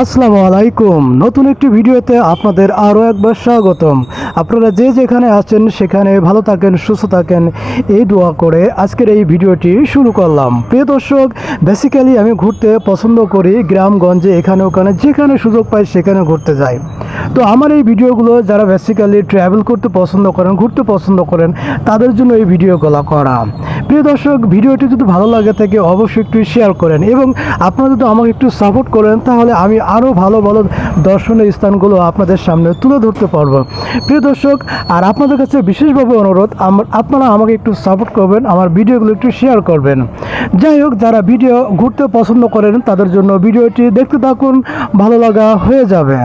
আসসালামু আলাইকুম। নতুন একটি ভিডিওতে আপনাদের আরও একবার স্বাগতম। আপনারা যে যেখানে আছেন সেখানে ভালো থাকেন, সুস্থ থাকেন, এই দোয়া করে আজকের এই ভিডিওটি শুরু করলাম। প্রিয় দর্শক, বেসিক্যালি আমি ঘুরতে পছন্দ করি, গ্রামগঞ্জে এখানে ওখানে যেখানে সুযোগ পাই সেখানে ঘুরতে যাই। তো আমার এই ভিডিওগুলো যারা বেসিক্যালি ট্রাভেল করতে পছন্দ করেন, ঘুরতে পছন্দ করেন, তাদের জন্য এই ভিডিওগুলো করা। প্রিয় দর্শক, ভিডিওটি যদি ভালো লাগে থাকে অবশ্যই একটু শেয়ার করেন এবং আপনারা যদি আমাকে একটু সাপোর্ট করেন তাহলে আমি আরও ভালো ভালো দর্শনীয় স্থানগুলো আপনাদের সামনে তুলে ধরতে পারবো। প্রিয় দর্শক, আর আপনাদের কাছে বিশেষভাবে অনুরোধ, আপনারা আমাকে একটু সাপোর্ট করবেন, আমার ভিডিওগুলো একটু শেয়ার করবেন। যাই হোক, যারা ভিডিও ঘুরতে পছন্দ করেন তাদের জন্য ভিডিওটি দেখতে থাকুন, ভালো লাগা হয়ে যাবে।